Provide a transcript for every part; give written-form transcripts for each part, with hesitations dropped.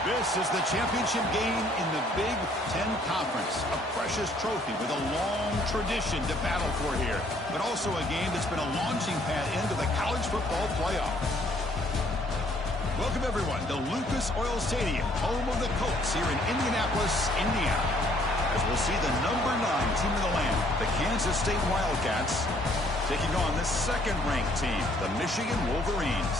This is the championship game in the Big Ten Conference. A precious trophy with a long tradition to battle for here. But also a game that's been a launching pad into the college football playoff. Welcome, everyone, to Lucas Oil Stadium, home of the Colts here in Indianapolis, Indiana. As we'll see the #9 team in the land, the Kansas State Wildcats, taking on the second-ranked team, the Michigan Wolverines.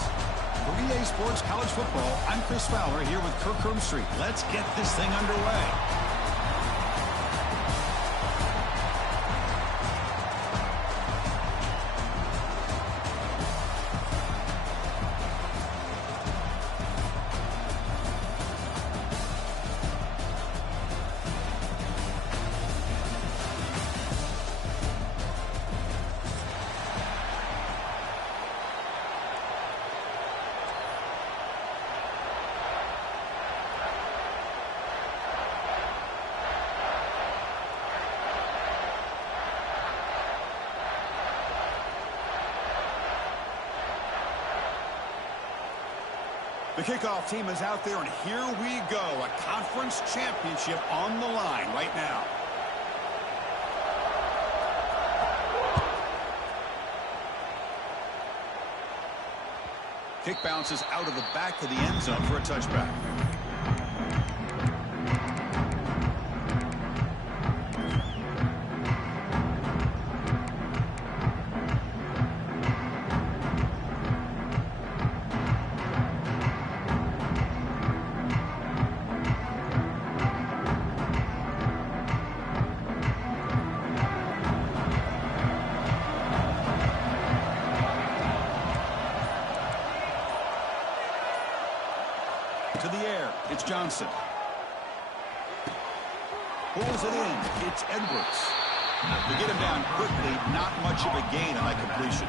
For EA Sports College Football, I'm Chris Fowler here with Kirk Herbstreit. Let's get this thing underway. The kickoff team is out there, and here we go. A conference championship on the line right now. Kick bounces out of the back of the end zone for a touchback. To the air, it's Johnson. Pulls it in, it's Edwards. To get him down quickly, not much of a gain on that completion.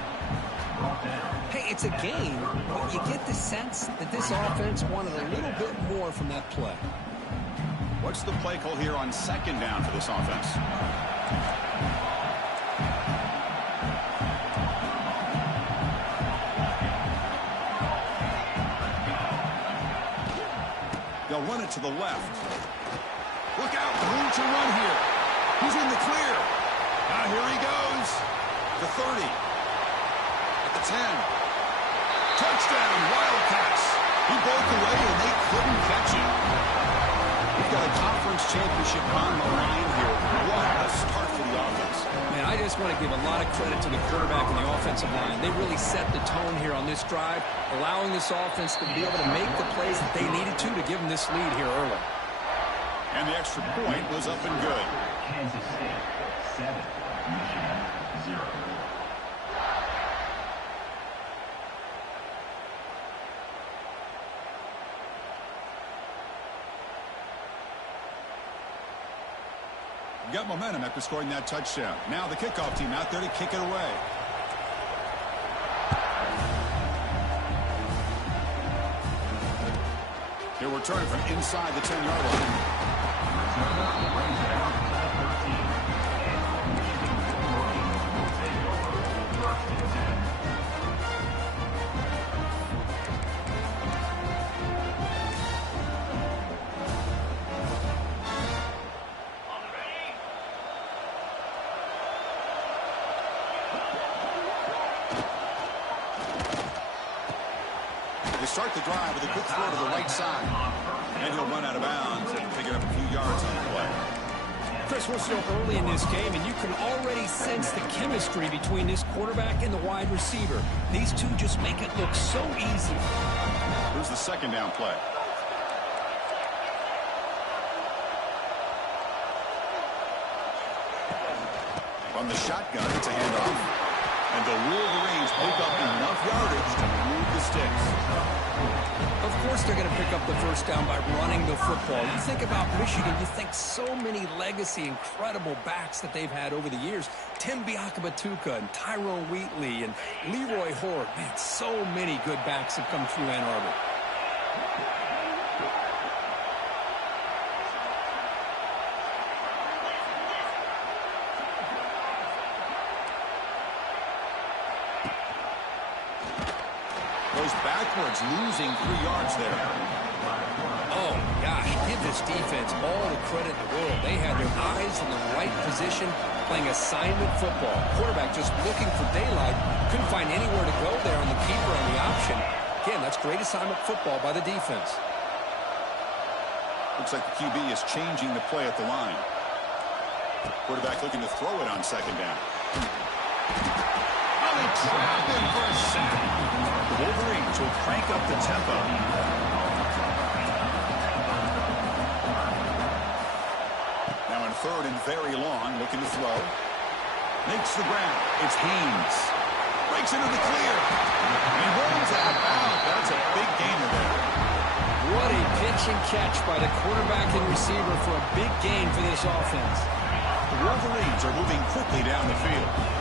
Hey, it's a game, but you get the sense that this offense wanted a little bit more from that play. What's the play call here on second down for this offense? They'll run it to the left. Look out, room to run here. He's in the clear. Now here he goes. The 30. At the 10. Touchdown, Wildcats. He broke away and they couldn't catch him. We've got a conference championship on the line here. What a start for the offense. Man, I just want to give a lot of credit to the quarterback and the offensive line. They really set the tone here on this drive, allowing this offense to be able to make the plays that they needed to give them this lead here early. And the extra point was up and good. Kansas State 7, Michigan 0. Got momentum after scoring that touchdown. Now the kickoff team out there to kick it away. He'll return from inside the 10-yard line. start the drive with a quick throw to the right side. And he'll run out of bounds and pick it up a few yards on the play. Chris, we're still early in this game, and you can already sense the chemistry between this quarterback and the wide receiver. These two just make it look so easy. Here's the second down play. From the shotgun, it's a handoff. And the Wolverines pick up enough yardage to move the sticks. Of course they're going to pick up the first down by running the football. You think about Michigan, you think so many legacy, incredible backs that they've had over the years. Tim Biakabatuka and Tyrone Wheatley and Leroy Horde. Man, so many good backs have come through Ann Arbor. Goes backwards, losing 3 yards there. Oh, gosh, give this defense all the credit in the world. They had their eyes in the right position, playing assignment football. Quarterback just looking for daylight. Couldn't find anywhere to go there on the keeper on the option. Again, that's great assignment football by the defense. Looks like the QB is changing the play at the line. Quarterback looking to throw it on second down. Oh, they trap him for a sack. The Wolverines will crank up the tempo. Now in third and very long, looking to throw. Makes the ground. It's Haynes. Breaks into the clear. He rolls out of bounds. That's a big gainer there. What a pitch and catch by the quarterback and receiver for a big gain for this offense. The Wolverines are moving quickly down the field.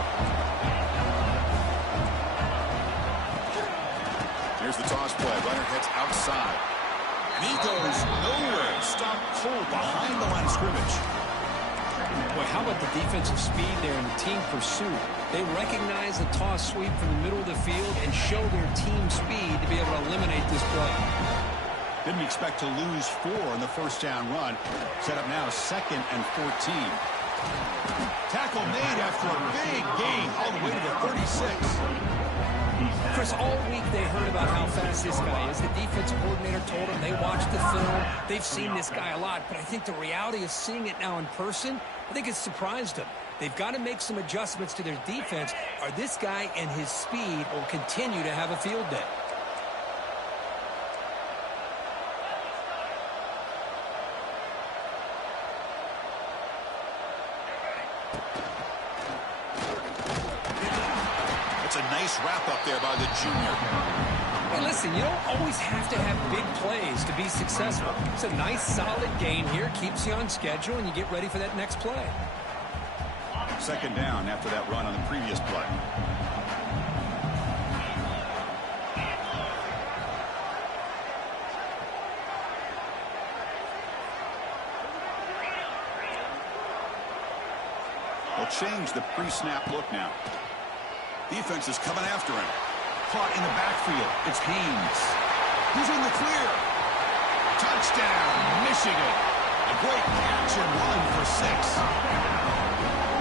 Here's the toss play. Runner heads outside. And he goes nowhere. Stopped cold behind the line of scrimmage. Boy, how about the defensive speed there in the team pursuit? They recognize the toss sweep from the middle of the field and show their team speed to be able to eliminate this play. Didn't expect to lose 4 on the first down run. Set up now 2nd and 14. Tackle made after a big gain all the way to the 36. Chris, all week they heard about how fast this guy is. The defensive coordinator told them they watched the film. They've seen this guy a lot, but I think the reality of seeing it now in person, I think it's surprised them. They've got to make some adjustments to their defense, or this guy and his speed will continue to have a field day. Wrap up there by the junior. Hey, listen, you don't always have to have big plays to be successful. It's a nice, solid gain here. Keeps you on schedule, and you get ready for that next play. Second down after that run on the previous play. They'll change the pre-snap look now. Defense is coming after him. Caught in the backfield. It's Haynes. He's in the clear. Touchdown, Michigan. A great catch and run for 6.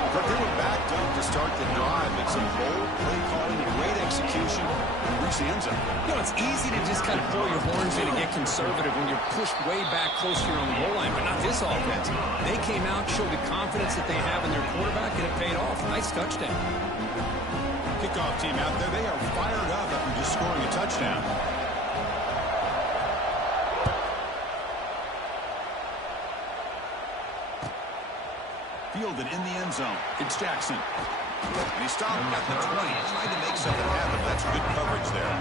But they were backed up to start the drive. It's some bold play calling, great execution, and reach the end zone. You know, it's easy to just kind of throw your horns in and get conservative when you're pushed way back close to your own goal line, but not this offense. They came out, showed the confidence that they have in their quarterback, and it paid off. Nice touchdown. Kickoff team out there, they are fired up after just scoring a touchdown. Fielded in the end zone. It's Jackson. And he stopped at the 20, trying to make something happen. That's good coverage there.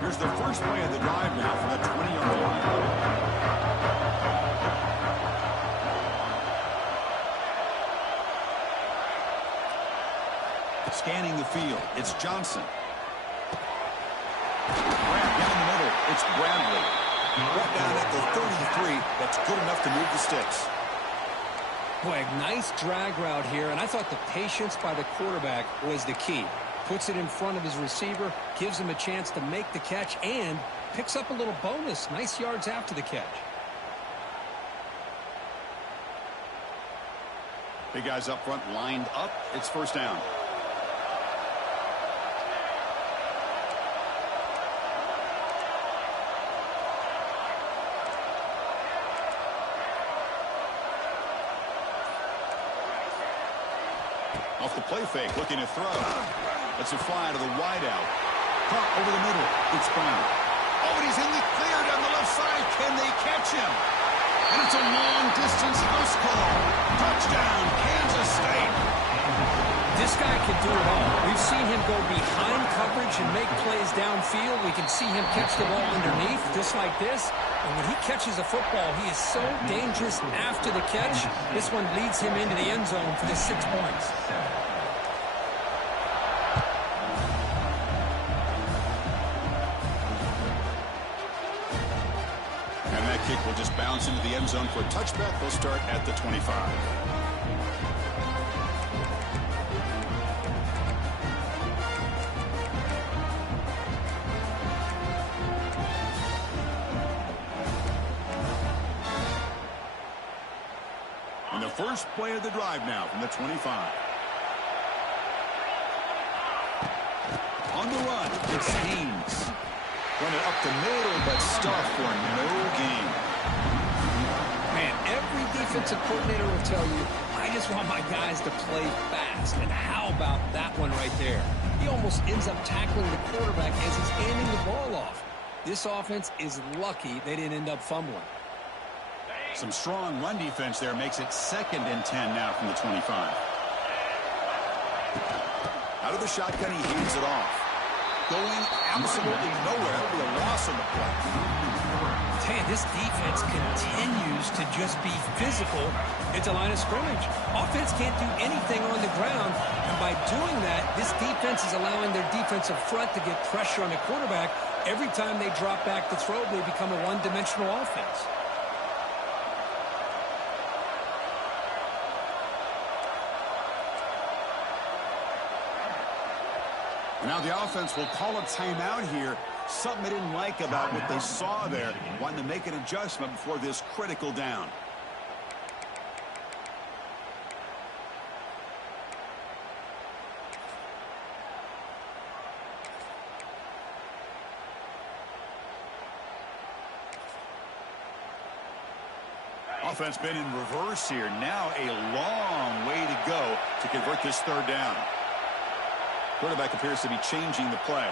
Here's the first play of the drive now from that 20-yard line. Scanning the field, it's Johnson. Down the middle, it's Bradley. Brought down at the 33, that's good enough to move the sticks. Boy, a nice drag route here, and I thought the patience by the quarterback was the key. Puts it in front of his receiver, gives him a chance to make the catch, and picks up a little bonus. Nice yards after the catch. Big guys up front lined up. It's first down. Off the play fake, looking to throw. Lets it fly to the wideout. Caught over the middle. It's Brown. Oh, and he's in the clear down the left side. Can they catch him? And it's a long-distance house call. Touchdown, Kansas State. This guy can do it all. We've seen him go behind coverage and make plays downfield. We can see him catch the ball underneath, just like this. And when he catches a football, he is so dangerous after the catch. This one leads him into the end zone for the 6 points. And that kick will just bounce into the end zone for a touchback. They'll start at the 25. And the first play of the drive now from the 25. On the run, it's Haynes. Run it up the middle, but stuffed for no gain. Man, every defensive coordinator will tell you, I just want my guys to play fast. And how about that one right there? He almost ends up tackling the quarterback as he's handing the ball off. This offense is lucky they didn't end up fumbling. Some strong run defense there makes it 2nd and 10 now from the 25. Out of the shotgun, he hands it off. Going absolutely nowhere. It'll be a loss on the play. Hey, this defense continues to just be physical at the line of scrimmage. Offense can't do anything on the ground, and by doing that, this defense is allowing their defensive front to get pressure on the quarterback. Every time they drop back to throw, they become a one-dimensional offense. Now the offense will call a timeout here. Something they didn't like about what they saw there. Wanting to make an adjustment before this critical down. Offense been in reverse here. Now a long way to go to convert this 3rd down. Quarterback appears to be changing the play.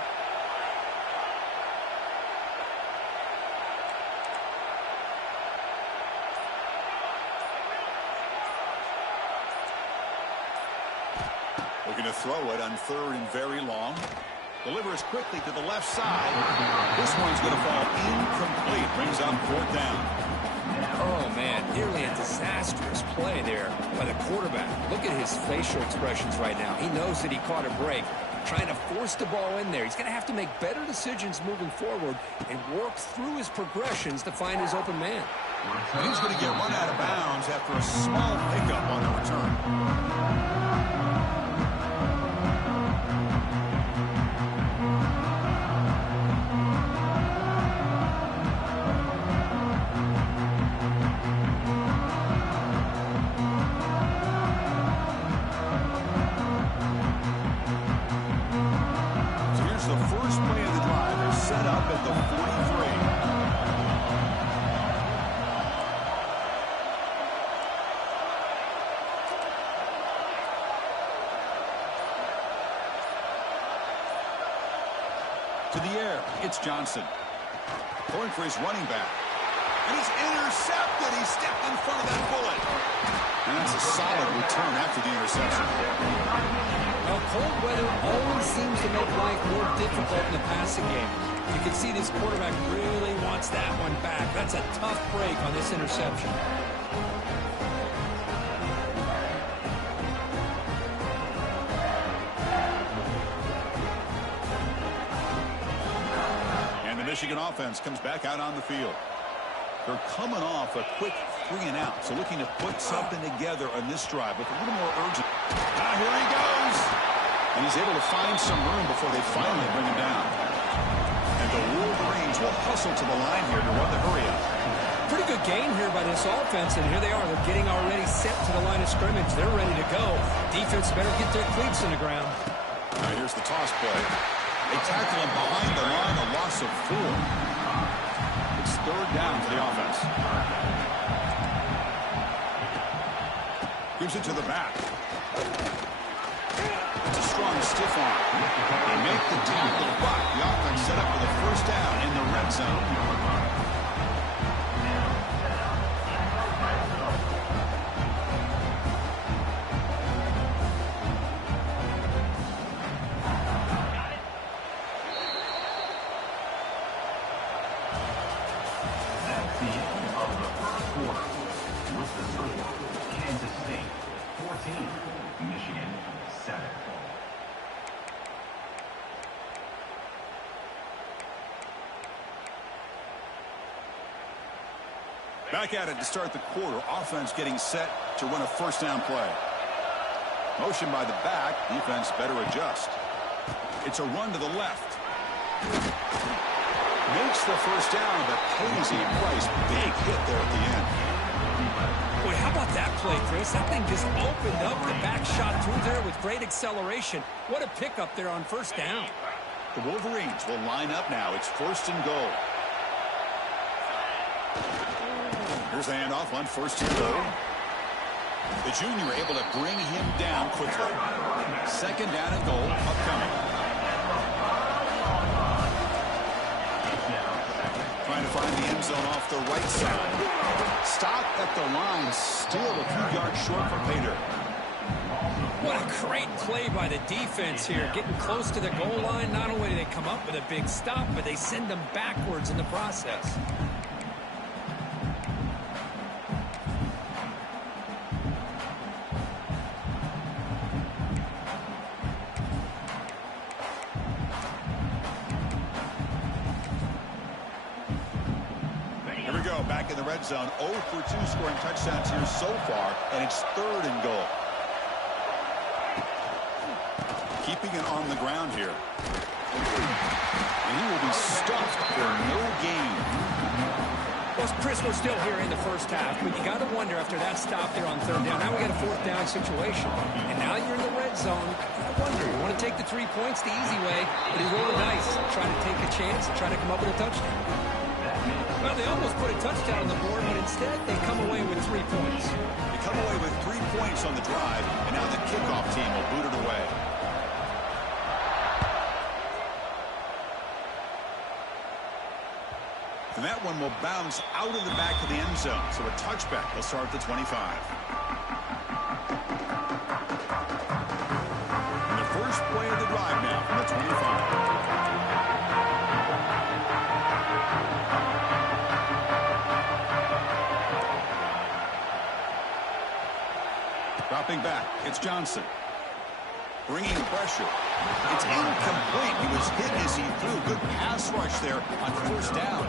Looking to throw it on 3rd and very long. Delivers quickly to the left side. This one's going to fall incomplete. Brings up 4th down. Oh, man, nearly a disastrous play there by the quarterback. Look at his facial expressions right now. He knows that he caught a break, trying to force the ball in there. He's going to have to make better decisions moving forward and work through his progressions to find his open man. And he's going to get run out of bounds after a small pickup on the return. To the air, it's Johnson. Going for his running back. And he's intercepted. He stepped in front of that bullet. And that's a solid return after the interception. Now, cold weather always seems to make life more difficult in the passing game. You can see this quarterback really wants that one back. That's a tough break on this interception. Michigan offense comes back out on the field. They're coming off a quick 3-and-out, so looking to put something together on this drive with a little more urgent. Ah, here he goes. And he's able to find some room before they finally bring him down. And the Wolverines will hustle to the line here to run the hurry up. Pretty good gain here by this offense, and here they are. They're getting already set to the line of scrimmage. They're ready to go. Defense better get their cleats in the ground. All right, here's the toss play. They tackle him behind the line, a loss of 4. It's 3rd down for the offense. Gives it to the back. It's a strong stiff arm. They make the tackle, but the offense set up for the 1st down in the red zone. That's the end of the first quarter. With the score, Kansas State 14, Michigan 7. Back at it to start the quarter. Offense getting set to run a 1st down play. Motion by the back. Defense better adjust. It's a run to the left. Makes the 1st down, but pays a price. Big hit there at the end. Boy, how about that play, Chris? That thing just opened up. The back shot through there with great acceleration. What a pickup there on 1st down. The Wolverines will line up now. It's 1st and goal. Here's the handoff on 1st and goal. The junior able to bring him down quickly. 2nd down and goal upcoming. Trying to find the end zone off the right side. Stop at the line. Still a few yards short for Pater. What a great play by the defense here. Getting close to the goal line. Not only do they come up with a big stop, but they send them backwards in the process. Back in the red zone, 0 for 2 scoring touchdowns here so far, and it's 3rd and goal. Keeping it on the ground here. And he will be stuffed for no gain. Well, Chris, we're still here in the 1st half, but you got to wonder after that stop there on 3rd down. Now we got a 4th down situation, and now you're in the red zone. I wonder, you want to take the 3 points the easy way, but he rolled the dice, trying to take a chance, trying to come up with a touchdown. Well, they almost put a touchdown on the board, but instead they come away with 3 points. They come away with 3 points on the drive, and now the kickoff team will boot it away. And that one will bounce out of the back of the end zone, so a touchback will start at the 25. And the first play of the drive now from the 25. Dropping back, it's Johnson. Bringing pressure. It's incomplete. He was hit as he threw. Good pass rush there on 1st down.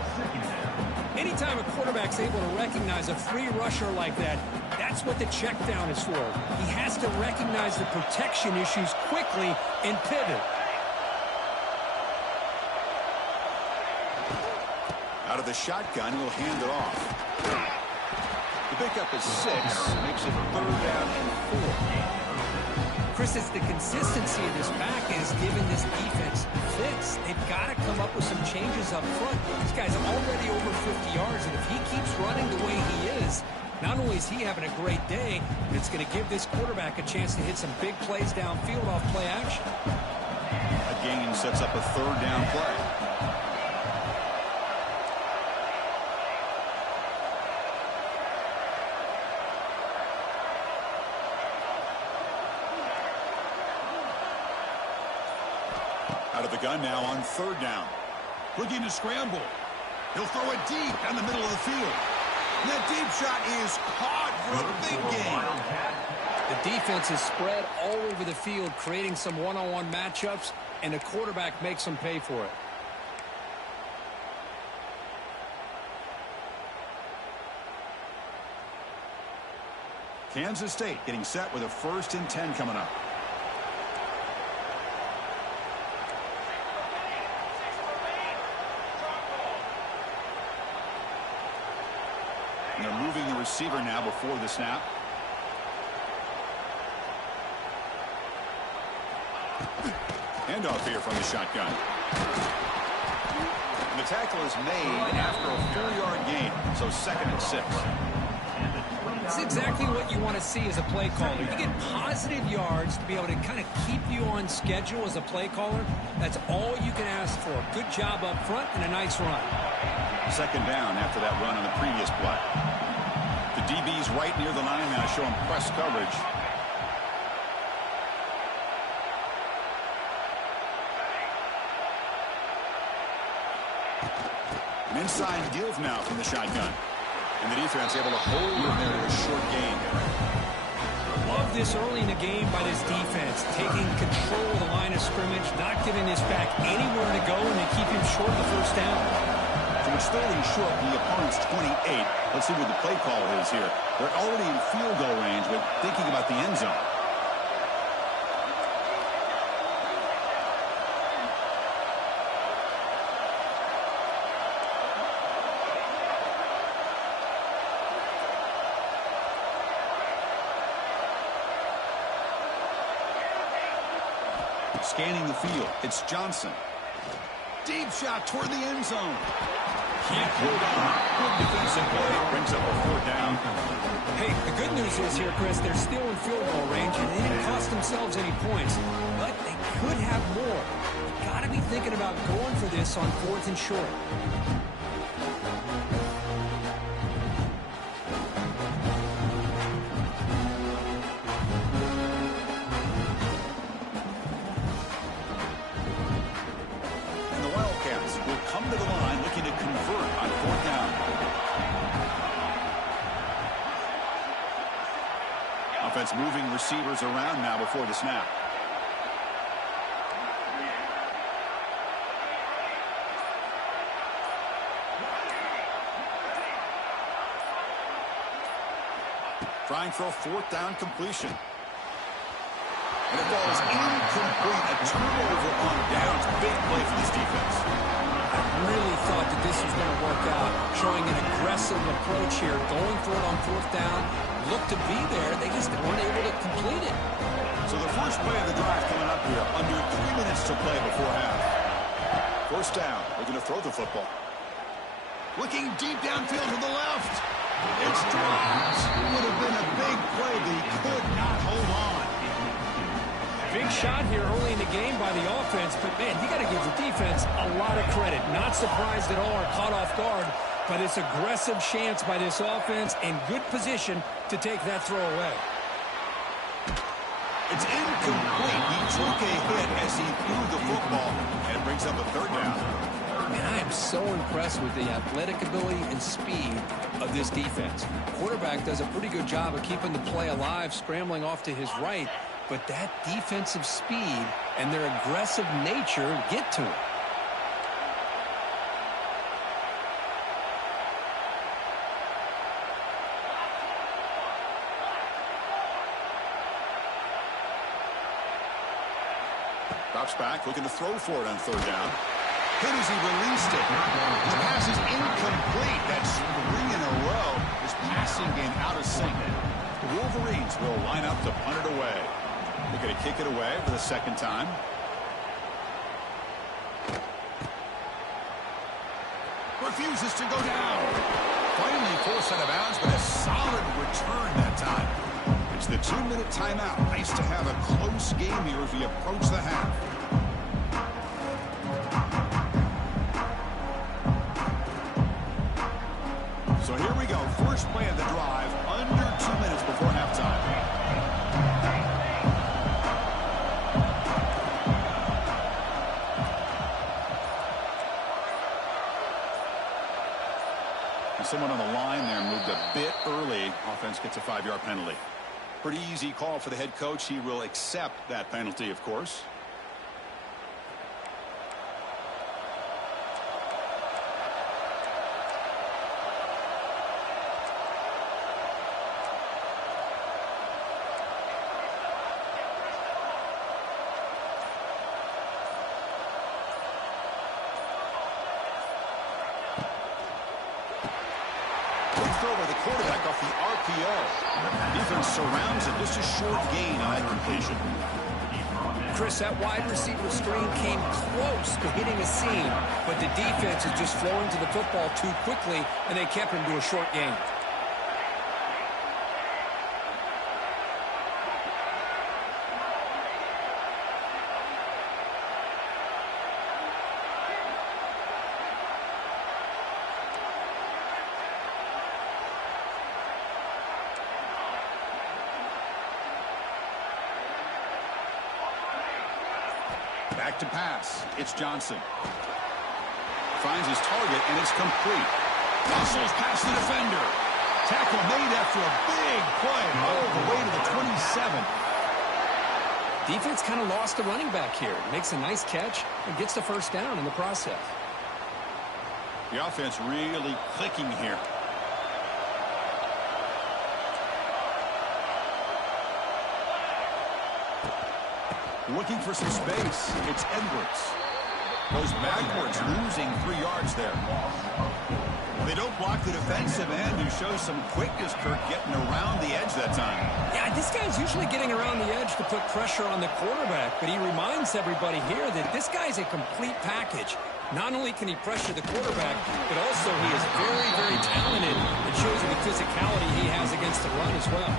Anytime a quarterback's able to recognize a free rusher like that, that's what the check down is for. He has to recognize the protection issues quickly and pivot. Out of the shotgun, he'll hand it off. The pickup is 6, makes it 3rd down and 4. Chris, it's the consistency of this back is giving this defense fits. They've got to come up with some changes up front. This guy's already over 50 yards, and if he keeps running the way he is, not only is he having a great day, but it's going to give this quarterback a chance to hit some big plays downfield off play action. A gain sets up a 3rd down play. Out of the gun now on 3rd down. Looking to scramble. He'll throw it deep down the middle of the field. And that deep shot is caught for a big gain. The defense is spread all over the field, creating some one-on-one matchups, and the quarterback makes them pay for it. Kansas State getting set with a 1st and 10 coming up. And they're moving the receiver now before the snap. Handoff here from the shotgun. And the tackle is made after a 4-yard gain, so 2nd and 6. That's exactly what you want to see as a play caller. You get positive yards to be able to kind of keep you on schedule as a play caller. That's all you can ask for. Good job up front and a nice run. 2nd down after that run on the previous play. The DB's right near the line now, showing press coverage. An inside give now from the shotgun. And the defense able to hold in there to a short gain. Love this early in the game by this defense. Taking control of the line of scrimmage, not giving this back anywhere to go, and they keep him short of the 1st down. So it's 3rd and short from the opponent's 28. Let's see what the play call is here. They're already in field goal range, but thinking about the end zone. Scanning the field, it's Johnson. Deep shot toward the end zone. Can't hold on. Good defensive play. Brings up a 4th down. Hey, the good news is here, Chris, they're still in field goal range, and they didn't cost themselves any points. But they could have more. You got to be thinking about going for this on 4th and short. Offense moving receivers around now before the snap. Trying for a 4th down completion. And it falls incomplete. A turnover on downs. Big play for this defense. I really thought that this was going to work out. Showing an aggressive approach here. Going for it on 4th down. Looked to be there. They just weren't able to complete it. So the first play of the drive coming up here. Under 3 minutes to play before half. 1st down. They're going to throw the football. Looking deep downfield to the left. It's dropped. Would have been a big play, but he could not hold on. Big shot here early in the game by the offense, but man, you got to give the defense a lot of credit. Not surprised at all or caught off guard, but it's aggressive chance by this offense and good position to take that throw away. It's incomplete. He took a hit as he threw the football, and it brings up a 3rd down. Man, I am so impressed with the athletic ability and speed of this defense. Quarterback does a pretty good job of keeping the play alive, scrambling off to his right, but that defensive speed and their aggressive nature get to him. Drops back, looking to throw for it on 3rd down. Hit as he released it. The pass is incomplete. That's 3 in a row. His passing game out of sync. The Wolverines will line up to punt it away. They're going to kick it away for the 2nd time. Refuses to go down. Finally forced out of bounds, but a solid return that time. It's the 2-minute timeout. Nice to have a close game here as we approach the half. So here we go. First play of the drive. Under 2 minutes before halftime. And someone on the line there moved a bit early. Offense gets a 5-yard penalty. Pretty easy call for the head coach. He will accept that penalty, of course. throw by the quarterback off the RPO. Defense surrounds him. Just a short gain on that completion. Chris, that wide receiver screen came close to hitting a seam, but the defense is just flowing to the football too quickly, and they kept him to a short gain. Back to pass. It's Johnson. Finds his target, and it's complete. Muscles past the defender. Tackle made after a big play all the way to the 27. Defense kind of lost the running back here. Makes a nice catch and gets the first down in the process. The offense really clicking here. Looking for some space. It's Edwards. Goes backwards, losing 3 yards there. They don't block the defensive end, who shows some quickness, Kirk, getting around the edge that time. Yeah, this guy's usually getting around the edge to put pressure on the quarterback, but he reminds everybody here that this guy's a complete package. Not only can he pressure the quarterback, but also he is very, very talented. It shows you the physicality he has against the run as well.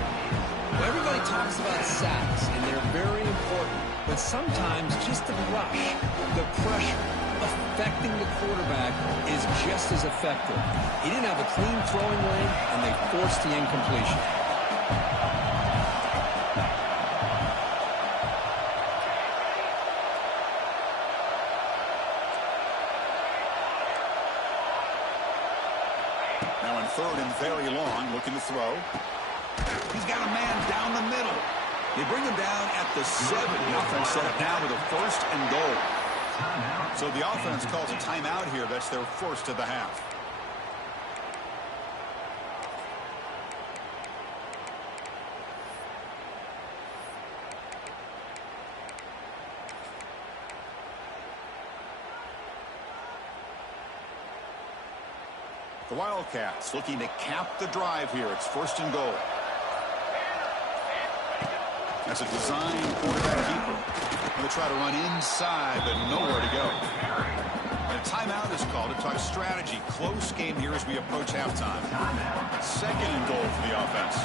Well, everybody talks about sacks, and they're very important. But sometimes just the rush, the pressure, affecting the quarterback is just as effective. He didn't have a clean throwing lane, and they forced the incompletion. Now in third and very long, looking to throw. He's got a man down the middle. They bring him down at the 7. The offense set up now with a 1st and goal. So the offense calls a timeout here. That's their first of the half. The Wildcats looking to cap the drive here. It's 1st and goal. That's a design quarterback keeper. Going to try to run inside, but nowhere to go. And a timeout is called to talk strategy. Close game here as we approach halftime. 2nd and goal for the offense.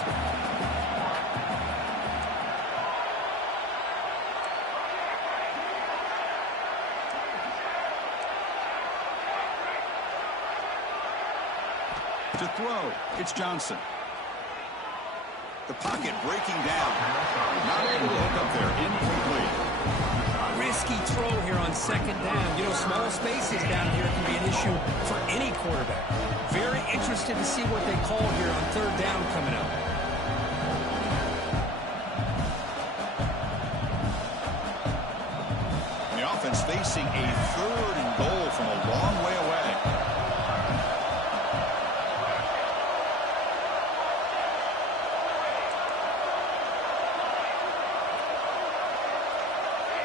To throw, it's Johnson. The pocket breaking down. Not able to hook up there. Incomplete. Risky throw here on 2nd down. You know, small spaces down here can be an issue for any quarterback. Very interested to see what they call here on 3rd down coming up. The offense facing a 3rd and goal from a long way away.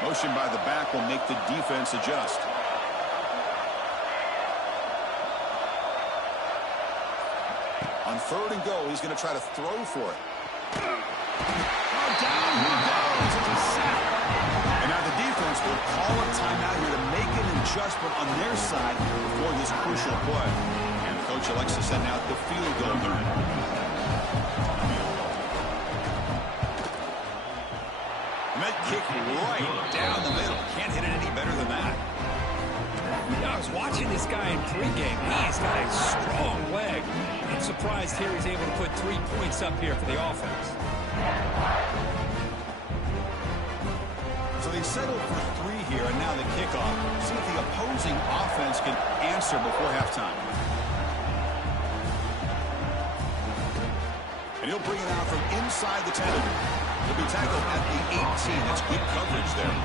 Motion by the back will make the defense adjust. On 3rd and goal, he's going to try to throw for it. Oh, down he goes. It's a sack. And now the defense will call a timeout here to make an adjustment on their side before this crucial play. And Coach elects to send out the field goal unit. Kick right down the middle. Can't hit it any better than that. Yeah, I was watching this guy in pregame. He's got a strong leg. I'm surprised here he's able to put 3 points up here for the offense. So they settled for 3 here, and now the kickoff. See if the opposing offense can answer before halftime. And he'll bring it out from inside the 10. He'll be tackled at the 18. That's good coverage there.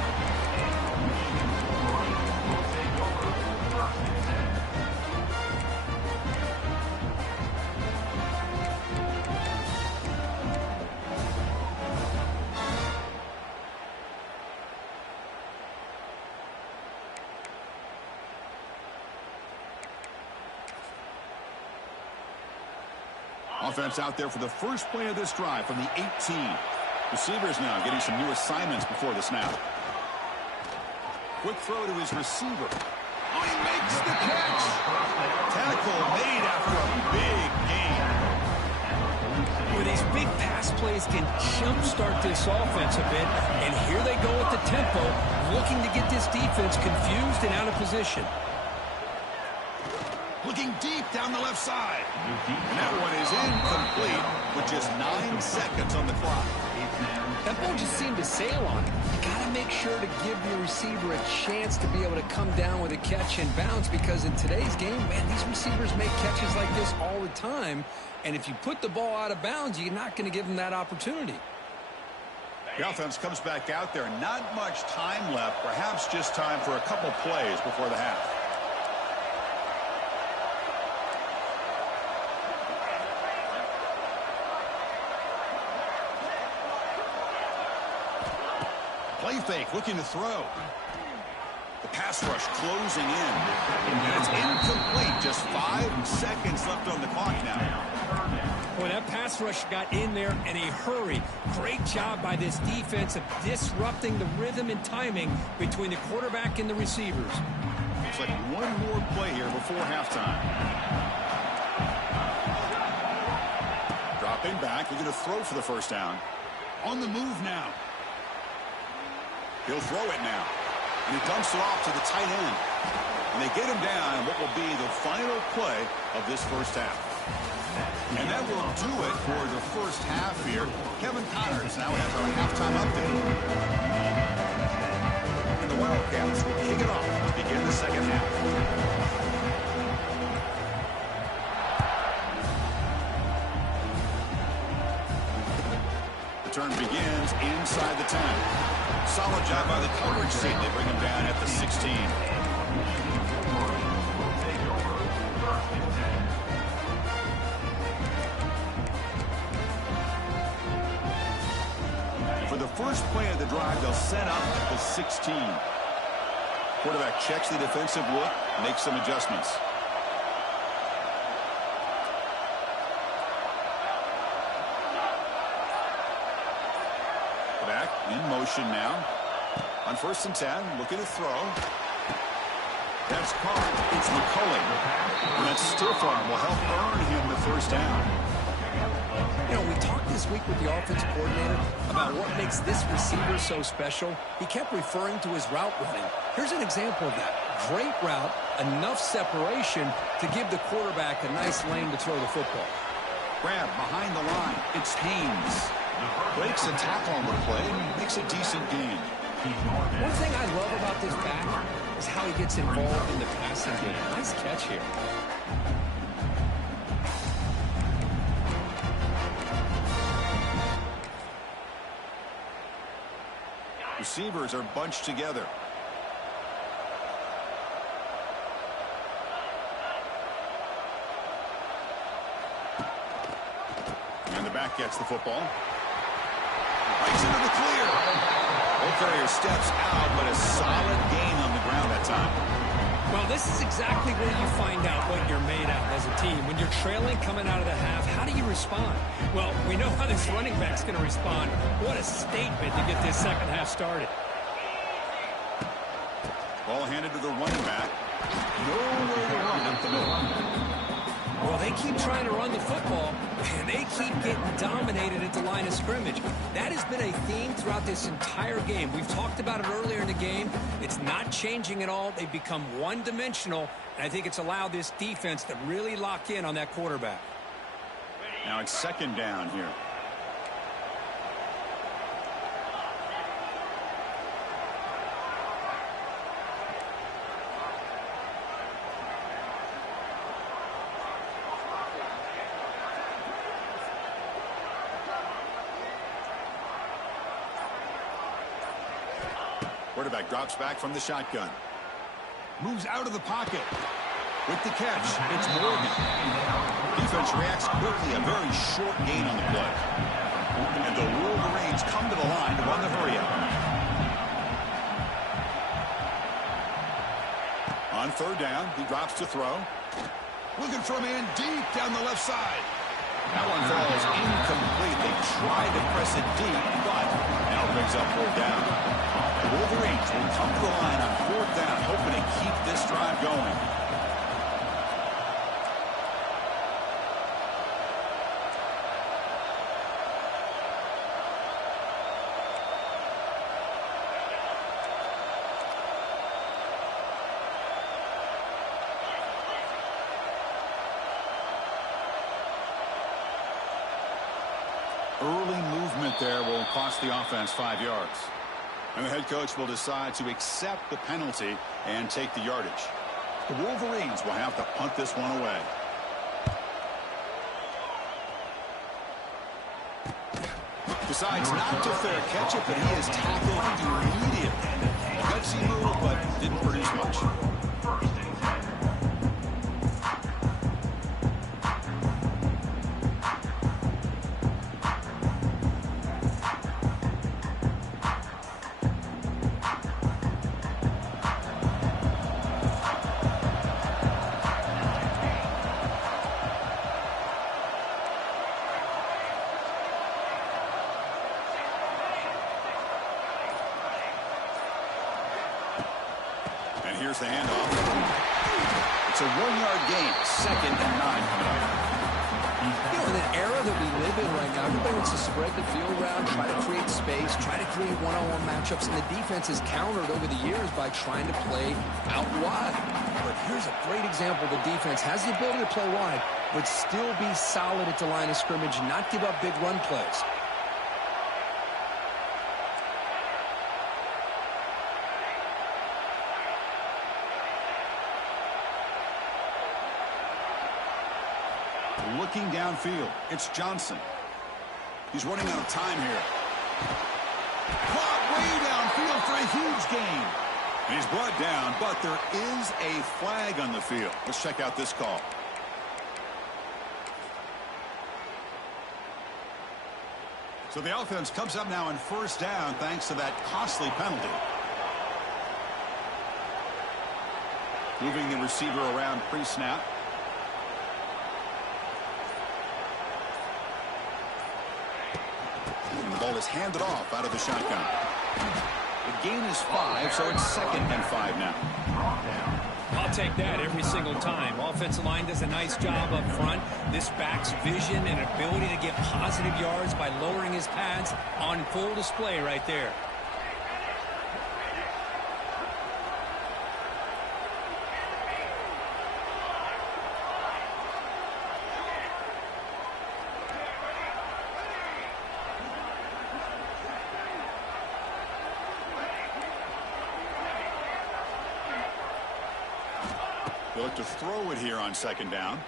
Offense out there for the first play of this drive from the 18. Receivers now getting some new assignments before the snap. Quick throw to his receiver. Oh, he makes the catch. Tackle made after a big gain. Well, these big pass plays can jumpstart this offense a bit, and here they go at the tempo, looking to get this defense confused and out of position. Looking deep down the left side. And that one is incomplete with just 9 seconds on the clock. That ball just seemed to sail on it. You got to make sure to give your receiver a chance to be able to come down with a catch and bounce, because in today's game, man, these receivers make catches like this all the time. And if you put the ball out of bounds, you're not going to give them that opportunity. The offense comes back out there. Not much time left. Perhaps just time for a couple plays before the half. Play fake, looking to throw. The pass rush closing in. And it's incomplete. Just 5 seconds left on the clock now. Boy, that pass rush got in there in a hurry. Great job by this defense of disrupting the rhythm and timing between the quarterback and the receivers. Looks like one more play here before halftime. Dropping back, looking to throw for the first down. On the move now. He'll throw it now. And he dumps it off to the tight end. And they get him down in what will be the final play of this first half. And that will do it for the first half here. Kevin Connors now has our halftime update. And the Wildcats will kick it off to begin the second half. The turn begins inside the 10. Solid job by the coverage team. They bring him down at the 16. For the first play of the drive, they'll set up at the 16. Quarterback checks the defensive look, makes some adjustments. Back in motion now. On 1st and 10, looking to throw. That's caught. It's McCulley. And that stiff arm will help earn him the first down. You know, we talked this week with the offensive coordinator about what makes this receiver so special. He kept referring to his route running. Here's an example of that. Great route, enough separation to give the quarterback a nice lane to throw the football. Grab behind the line. It's Haynes. Breaks a tackle on the play and makes a decent gain. One thing I love about this back is how he gets involved in the passing game. Nice catch here. Receivers are bunched together. And the back gets the football. Breaks into the clear. Ball carrier steps out, but a solid gain on the ground that time. Well, this is exactly where you find out what you're made of as a team. When you're trailing coming out of the half, how do you respond? Well, we know how this running back's going to respond. What a statement to get this second half started. Ball handed to the running back. Nowhere to run up the middle. Well, they keep trying to run the football, and they keep getting dominated at the line of scrimmage. That has been a theme throughout this entire game. We've talked about it earlier in the game. It's not changing at all. They've become one-dimensional, and I think it's allowed this defense to really lock in on that quarterback. Now it's 2nd down here. Quarterback drops back from the shotgun. Moves out of the pocket. With the catch, it's Morgan. Defense reacts quickly, a very short gain on the play. And the Wolverines come to the line to run the hurry-up. On 3rd down, he drops to throw. Looking for a man deep down the left side. That one falls incomplete. They tried to press it deep, but now brings up 4th down. The Wolverines will come to the line on 4th down, hoping to keep this drive going. Early movement there will cost the offense 5 yards. And the head coach will decide to accept the penalty and take the yardage. The Wolverines will have to punt this one away. Decides not to fair catch it, but he is tackled immediately. A gutsy move, but didn't produce much. First and 10. And here's the handoff. It's a 1-yard gain. 2nd and 9 coming up. You know, in an era that we live in right now, everybody wants to spread the field around, try to create space, try to create one-on-one matchups, and the defense has countered over the years by trying to play out wide. But here's a great example. The defense has the ability to play wide, but still be solid at the line of scrimmage, not give up big run plays. Looking downfield, it's Johnson. He's running out of time here. Caught way downfield for a huge gain. And he's brought down, but there is a flag on the field. Let's check out this call. So the offense comes up now on 1st down thanks to that costly penalty. Moving the receiver around pre-snap. And the ball is handed off out of the shotgun. The gain is 5, so it's 2nd and 5 now. I'll take that every single time. Offensive line does a nice job up front. This back's vision and ability to get positive yards by lowering his pads on full display right there. They'll look to throw it here on 2nd down.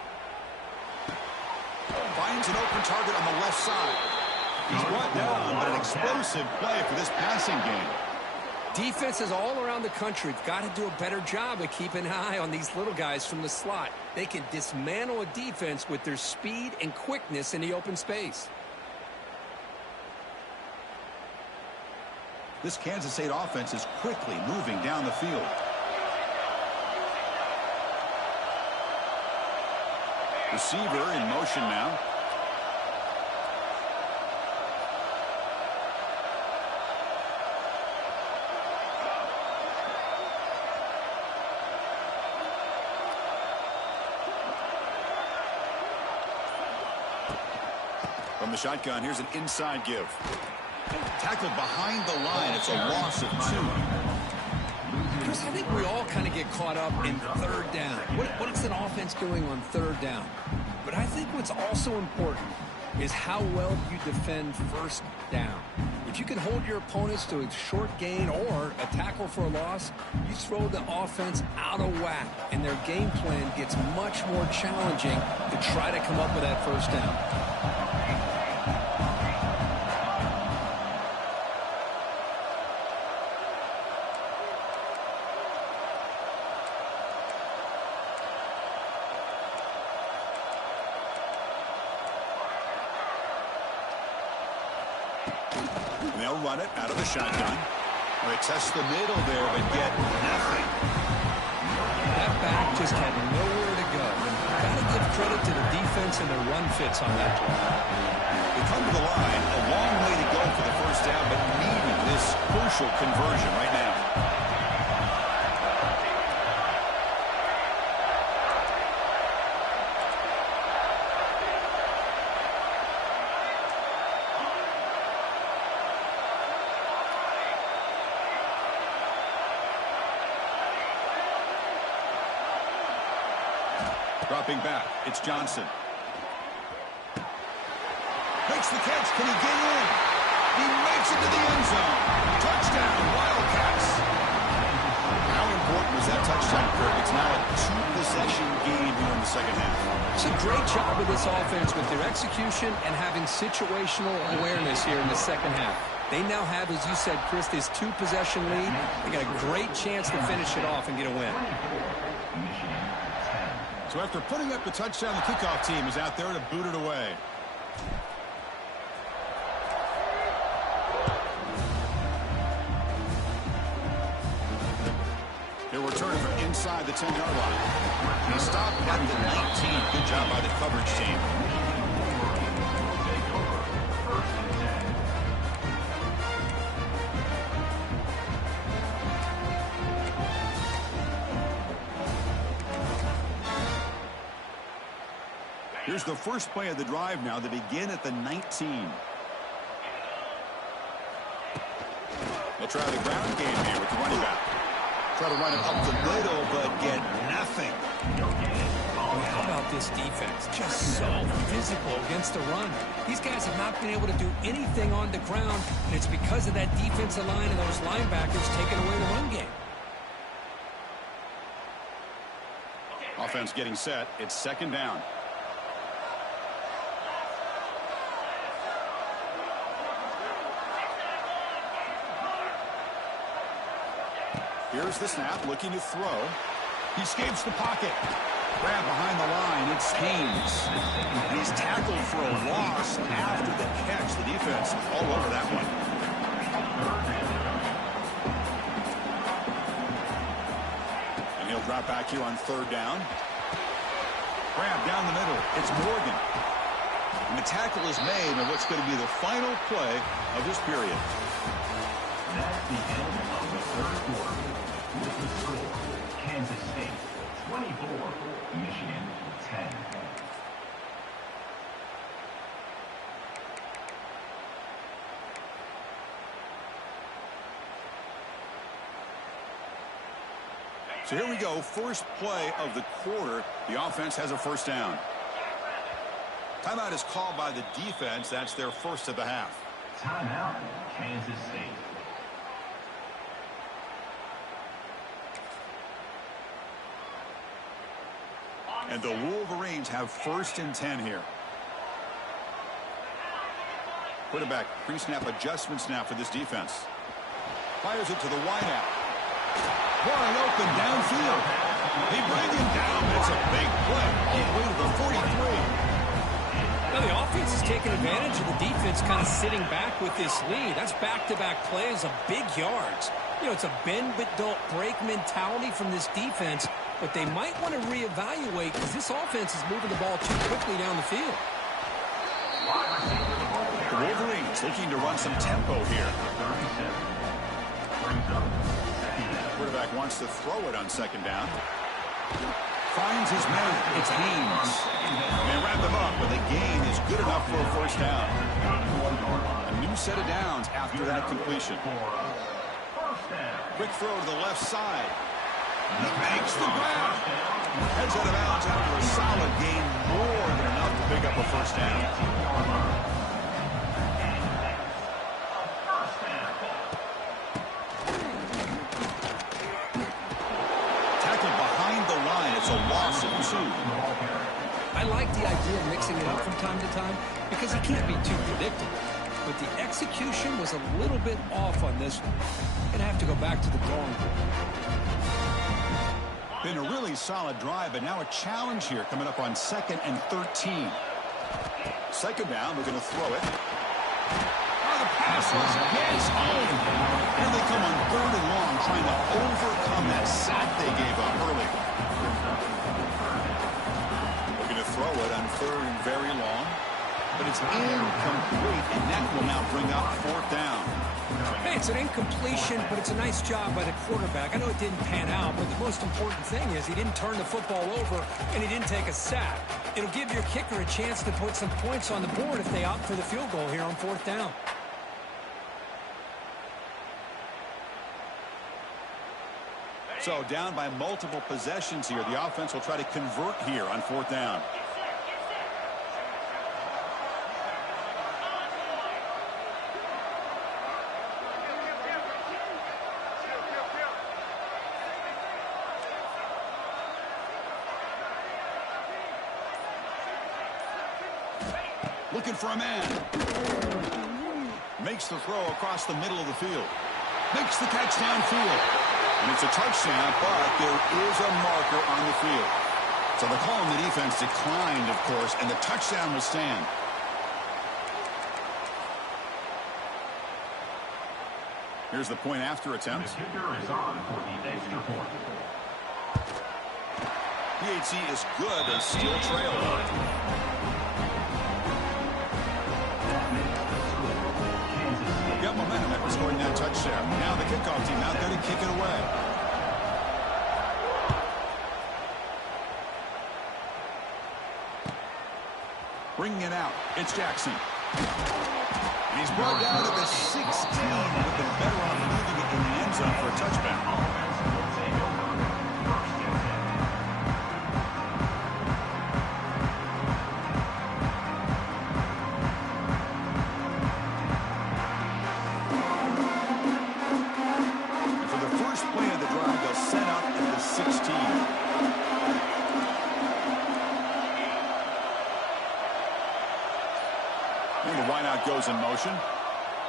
Finds an open target on the left side. He's brought down, but an explosive play for this passing game. Defenses all around the country have got to do a better job of keeping an eye on these little guys from the slot. They can dismantle a defense with their speed and quickness in the open space. This Kansas State offense is quickly moving down the field. Receiver in motion now. From the shotgun, here's an inside give. Tackled behind the line. It's a loss of 2. Chris, I think we all kind of get caught up in 3rd down. What is an offense doing on 3rd down? But I think what's also important is how well you defend 1st down. If you can hold your opponents to a short gain or a tackle for a loss, you throw the offense out of whack, and their game plan gets much more challenging to try to come up with that 1st down. And they'll run it out of the shotgun. They test the middle there, but get nothing. That back just had nowhere to go. And got to give credit to the defense and their run fits on that play. They come to the line, a long way to go for the first down, but needing this crucial conversion right now. Dropping back, it's Johnson. Makes the catch. Can he get in? He makes it to the end zone. Touchdown, Wildcats. How important was that touchdown, Kirk? It's now a two-possession game here in the second half. It's a great job of this offense with their execution and having situational awareness here in the second half. They now have, as you said, Chris, this two-possession lead. They got a great chance to finish it off and get a win. So after putting up the touchdown, the kickoff team is out there to boot it away. They're returning from inside the 10-yard line. He stopped at the 19. Good job by the coverage team. Here's the first play of the drive now. They begin at the 19. They'll try the ground game here with the running back. Try to run it up the middle, but get nothing. How about this defense? Just so physical against the run. These guys have not been able to do anything on the ground, and it's because of that defensive line and those linebackers taking away the run game. Offense getting set. It's second down. Here's the snap, looking to throw. He escapes the pocket. Grab behind the line, it's Haynes. And he's tackled for a loss after the catch. The defense all over that one. And he'll drop back here on third down. Grab down the middle, it's Morgan. And the tackle is made on what's going to be the final play of this period. That's the end of the third quarter. With the score, Kansas State 24, Michigan 10. So here we go, first play of the quarter. The offense has a first down. Timeout is called by the defense. That's their first of the half. Timeout, Kansas State. And the Wolverines have first and 10 here. Quarterback pre-snap adjustments now for this defense. Fires it to the wideout. Wide open downfield. They bring him down. It's a big play. All the way to the 43. Now the offense is taking advantage of the defense kind of sitting back with this lead. That's back-to-back plays of big yards. You know, it's a bend but don't break mentality from this defense. But they might want to reevaluate because this offense is moving the ball too quickly down the field. The Wolverines looking to run some tempo here. Quarterback wants to throw it on second down. Finds his man. It's Haynes. They wrap him up, but the gain is good enough for a first down. A new set of downs after that completion. Quick throw to the left side. He makes the grab. Heads out of bounds after a solid gain, more than enough to pick up a first down. Tackled behind the line. It's a loss of 2. I like the idea of mixing it up from time to time because it can't be too predictable. But the execution was a little bit off on this one. Gonna have to go back to the drawing board. Been a really solid drive, but now a challenge here coming up on 2nd and 13. Second down, they're going to throw it. Oh, the pass was gets home. Here they come on 3rd and long, trying to overcome that sack they gave up early. They're going to throw it on 3rd and very long. But it's incomplete, and that will now bring up 4th down. Hey, it's an incompletion, but it's a nice job by the quarterback. I know it didn't pan out, but the most important thing is he didn't turn the football over, and he didn't take a sack. It'll give your kicker a chance to put some points on the board if they opt for the field goal here on 4th down. So down by multiple possessions here. The offense will try to convert here on 4th down. Looking for a man. Makes the throw across the middle of the field. Makes the catch downfield. And it's a touchdown, but there is a marker on the field. So the call on the defense declined, of course, and the touchdown will stand. Here's the point after attempt. The kicker is on for the extra point. PHC is good. They still trail. Got momentum after scoring that touchdown. Now the kickoff team out there to kick it away. Bringing it out. It's Jackson. And he's brought down to the 16. Would have been better off leaving it in the end zone for a touchdown. Goes in motion.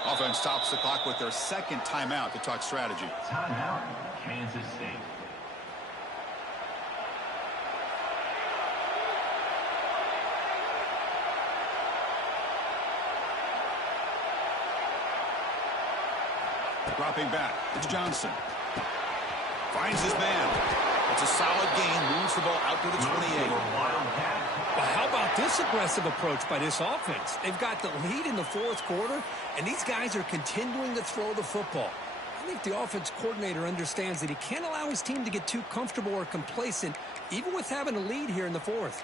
Offense stops the clock with their 2nd timeout to talk strategy. Timeout, Kansas State. Dropping back. It's Johnson. Finds his man. It's a solid gain. Moves the ball out to the 28. Well, how about this aggressive approach by this offense? They've got the lead in the 4th quarter, and these guys are continuing to throw the football. I think the offense coordinator understands that he can't allow his team to get too comfortable or complacent, even with having a lead here in the 4th.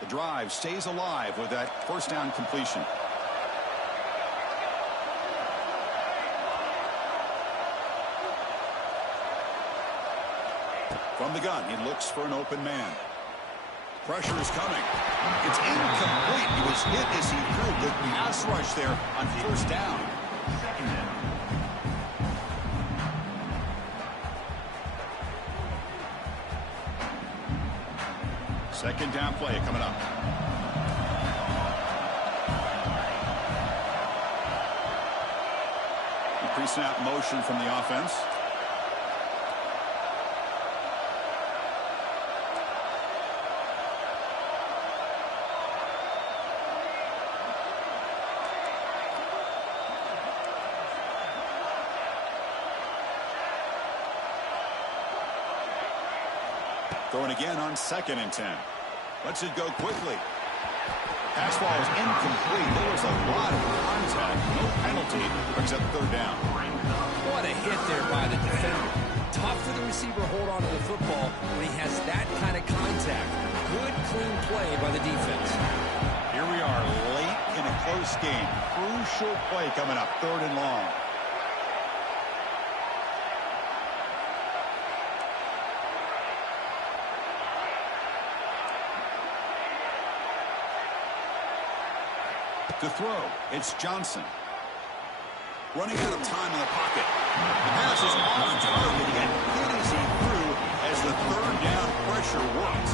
The drive stays alive with that 1st down completion. From the gun, he looks for an open man. Pressure is coming. It's incomplete. He was hit as he threw. Good pass rush there on 1st down. 2nd down. Second down play coming up. Pre-snap motion from the offense. Throwing again on 2nd and 10. Lets it go quickly. Pass ball is incomplete. There was a lot of contact. No penalty. Brings up 3rd down. What a hit there by the defender. Tough for the receiver to hold on to the football when he has that kind of contact. Good, clean play by the defense. Here we are late in a close game. Crucial play coming up. 3rd and long. To throw, it's Johnson. Running out of time in the pocket. The pass is off target. He got hit as he threw as the 3rd down pressure works.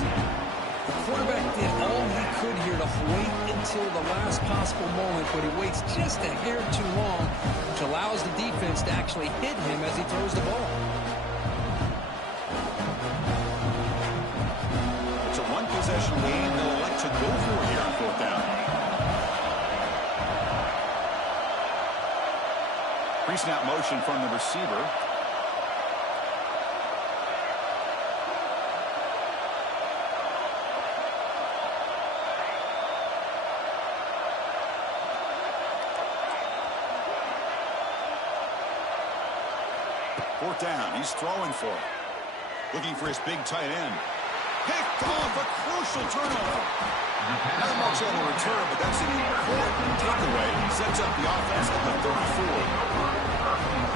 The quarterback did all he could here to wait until the last possible moment, but he waits just a hair too long, which allows the defense to actually hit him as he throws the ball. It's a one-possession game they'll elect to go for here on 4th down. Pre-snap motion from the receiver. Fourth down. He's throwing for it. Looking for his big tight end. Picked off, a crucial turnover. Not much on the return, but that's an important takeaway. Sets up the offense at the 34.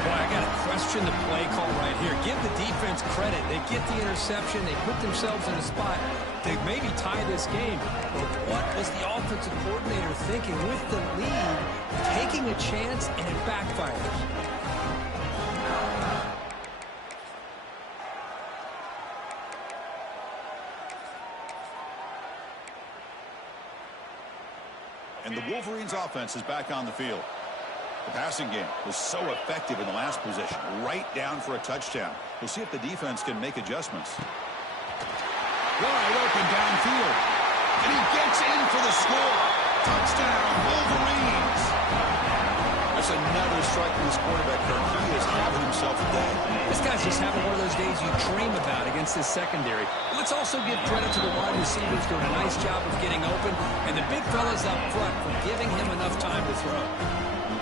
Boy, I got to question the play call right here. Give the defense credit. They get the interception. They put themselves in a spot to maybe tie this game. But what was the offensive coordinator thinking with the lead, taking a chance, and it backfires? And the Wolverines' offense is back on the field. The passing game was so effective in the last possession, right down for a touchdown. We'll see if the defense can make adjustments. Wide open downfield. And he gets in for the score. Touchdown, Wolverines. That's another strike from this quarterback, Kirk. He is having himself a day. This guy's just having one of those days you dream about against this secondary. Let's also give credit to the wide receivers doing a nice job of getting open, and the big fellas up front for giving him enough time to throw.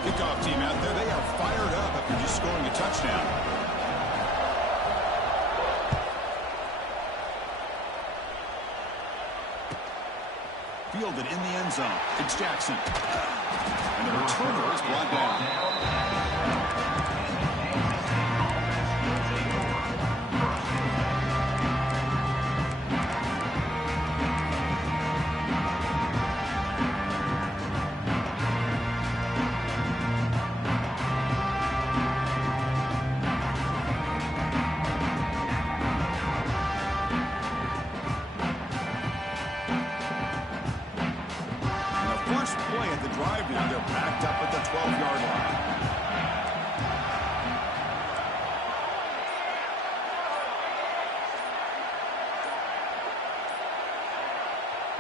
Kickoff team out there, they are fired up after just scoring a touchdown. Fielded in the end zone. It's Jackson. And the returner is brought down. Now they're backed up at the 12-yard line.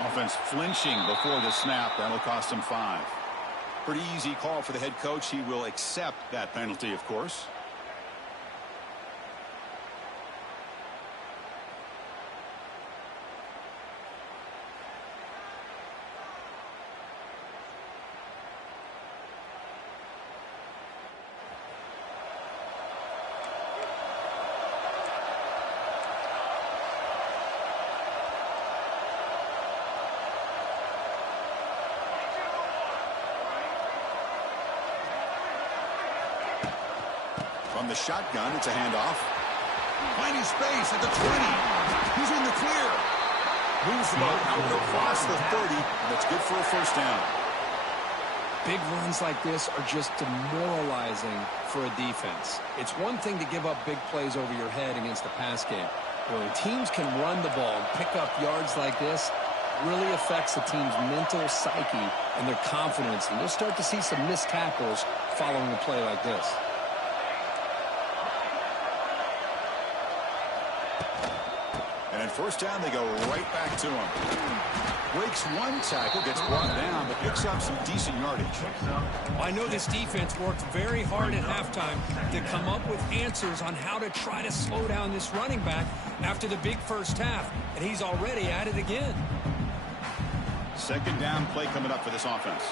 Offense flinching before the snap. That'll cost him 5. Pretty easy call for the head coach. He will accept that penalty, of course. From the shotgun, it's a handoff. Finding space at the 20. He's in the clear. Moves the ball out across the 30. And that's good for a first down. Big runs like this are just demoralizing for a defense. It's one thing to give up big plays over your head against the pass game. But when teams can run the ball and pick up yards like this, it really affects the team's mental psyche and their confidence. And you'll start to see some missed tackles following a play like this. And at first down, they go right back to him. Breaks one tackle, gets brought down, but picks up some decent yardage. Well, I know this defense worked very hard at halftime to come up with answers on how to try to slow down this running back after the big first half, and he's already at it again. Second down play coming up for this offense.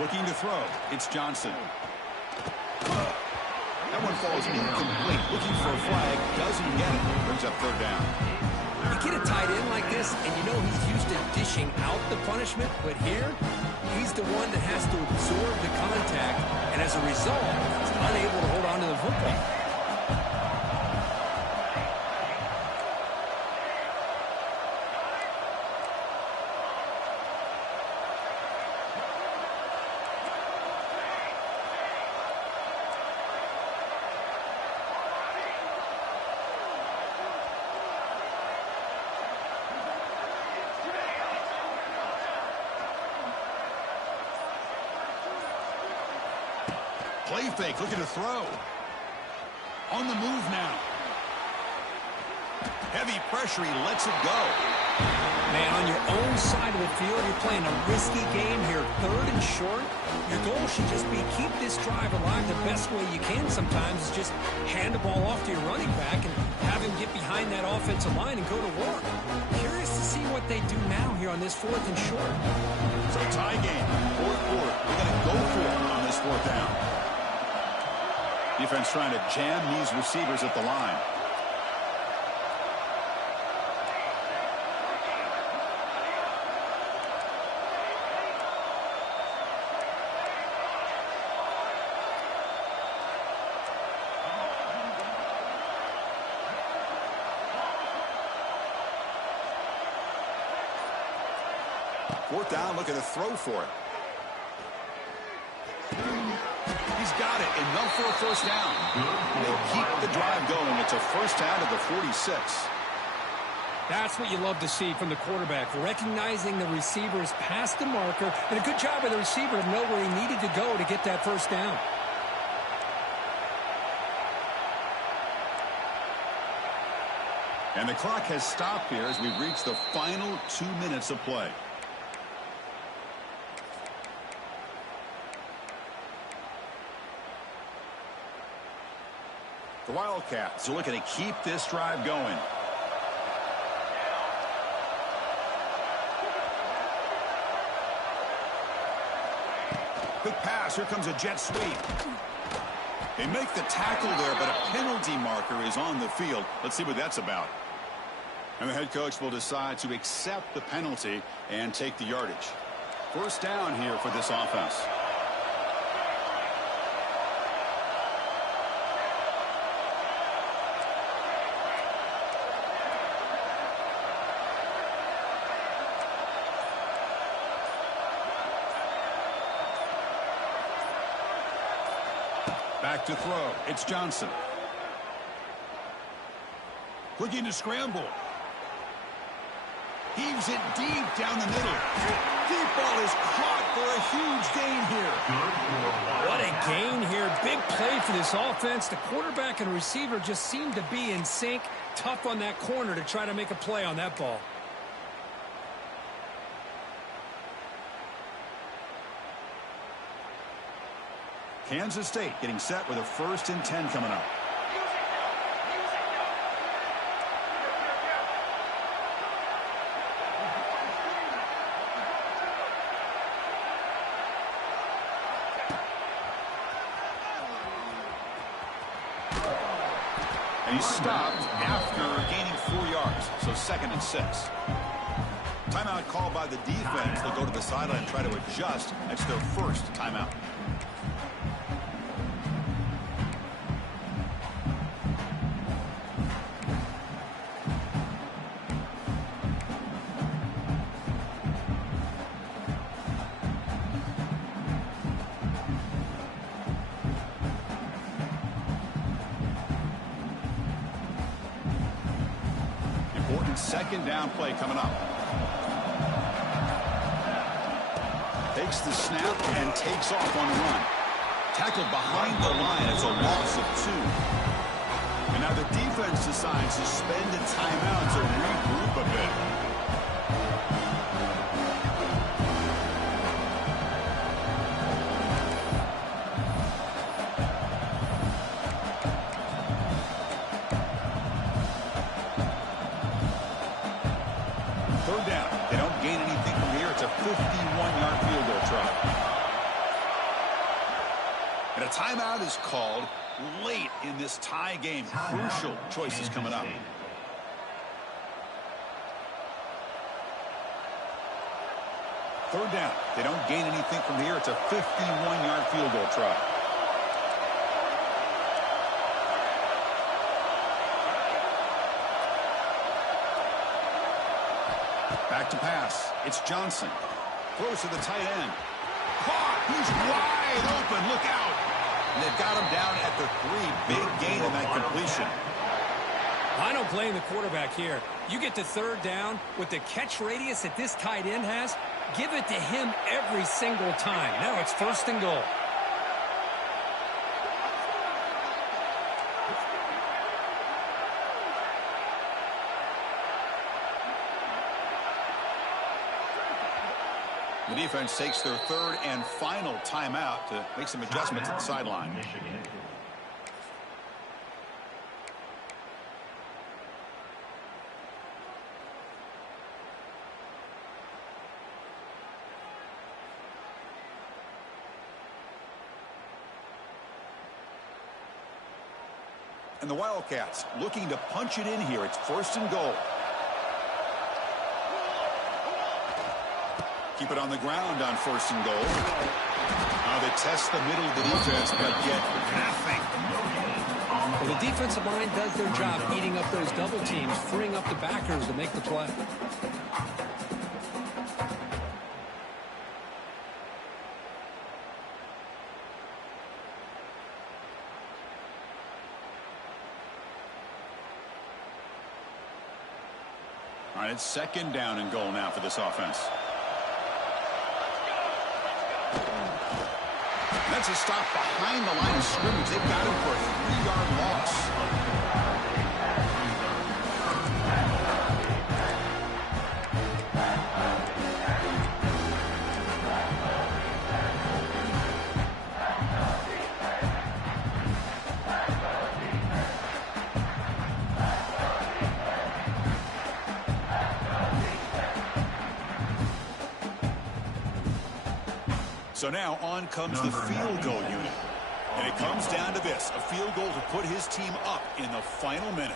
Looking to throw. It's Johnson. That one falls incomplete. Looking for a flag. Doesn't get it. Brings up third down. You get a tight end like this, and you know he's used to dishing out the punishment, but here, he's the one that has to absorb the contact, and as a result, he's unable to hold on to the football. Play fake, looking to throw. On the move now. Heavy pressure, he lets it go. Man, on your own side of the field. You're playing a risky game here, 3rd and short. Your goal should just be keep this drive alive the best way you can sometimes is just hand the ball off to your running back and have him get behind that offensive line and go to work. Curious to see what they do now here on this 4th and short. So tie game, 4th quarter. They're going to go for it on this 4th down. Defense trying to jam these receivers at the line. Fourth down, looking to throw for it. He's got it, enough for a first down. They keep the drive going. It's a first down to the 46. That's what you love to see from the quarterback, recognizing the receiver is past the marker, and a good job by the receiver to know where he needed to go to get that first down. And the clock has stopped here as we've reached the final 2 minutes of play. The Wildcats are looking to keep this drive going. Quick pass. Here comes a jet sweep. They make the tackle there, but a penalty marker is on the field. Let's see what that's about. And the head coach will decide to accept the penalty and take the yardage. First down here for this offense. Back to throw. It's Johnson. Looking to scramble. Heaves it deep down the middle. Deep ball is caught for a huge gain here. What a gain here. Big play for this offense. The quarterback and receiver just seem to be in sync. Tough on that corner to try to make a play on that ball. Kansas State getting set with a 1st and 10 coming up. And he stopped after gaining 4 yards, so 2nd and 6. Timeout called by the defense. They'll go to the sideline and try to adjust. That's their first timeout. Important 2nd down play coming up. Takes the snap and takes off on the run. Tackled behind the line. It's a loss of 2. And now the defense decides to spend a timeout to regroup a bit. Third down. They don't gain anything from here. It's a 51-yard field goal try. And a timeout is called late in this tie game. Crucial choices coming up. Third down. They don't gain anything from here. It's a 51-yard field goal try. Back to pass. It's Johnson. Throws to the tight end. Caught. He's wide open. Look out. And they've got him down at the 3. Big gain in that completion. I don't blame the quarterback here. You get to 3rd down with the catch radius that this tight end has. Give it to him every single time. Now it's 1st and goal. The defense takes their third and final timeout to make some adjustments at the sideline. Michigan. And the Wildcats looking to punch it in here. It's first and goal. Keep it on the ground on first and goal. Now they test the middle of the defense, but get nothing. Well, the defensive line does their job eating up those double teams, freeing up the backers to make the play. All right, it's second down and goal now for this offense. That's a stop behind the line of scrimmage. They've got him for a 3-yard loss. So now on comes the field goal unit. And it comes down to this, a field goal to put his team up in the final minute.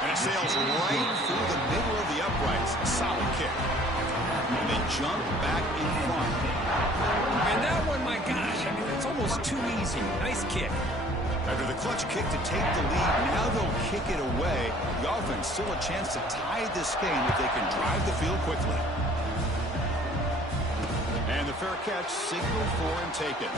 And it sails right through the middle of the uprights. A solid kick. And they jump back in front. And that one, my gosh, I mean, it's almost too easy. Nice kick. After the clutch kick to take the lead, now they'll kick it away. The offense still a chance to tie this game if they can drive the field quickly. And the fair catch signaled for and taken.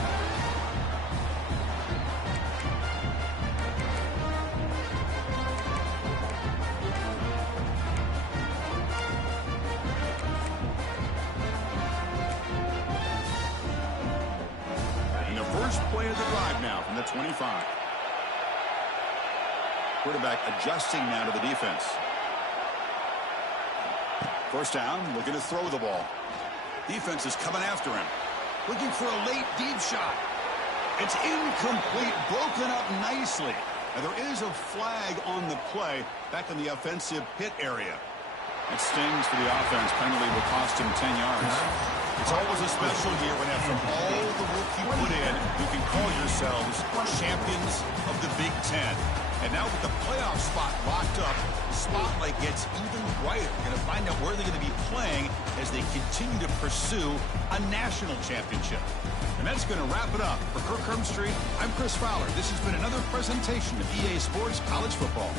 First play of the drive now from the 25. Quarterback adjusting now to the defense. First down, looking to throw the ball. Defense is coming after him. Looking for a late deep shot. It's incomplete, broken up nicely. And there is a flag on the play back in the offensive pit area. It stings for the offense. Penalty will cost him 10 yards. It's always a special year when after all the work you put in, you can call yourselves champions of the Big Ten. And now with the playoff spot locked up, the spotlight gets even brighter. We're going to find out where they're going to be playing as they continue to pursue a national championship. And that's going to wrap it up. For Kirk Street, I'm Chris Fowler. This has been another presentation of EA Sports College Football.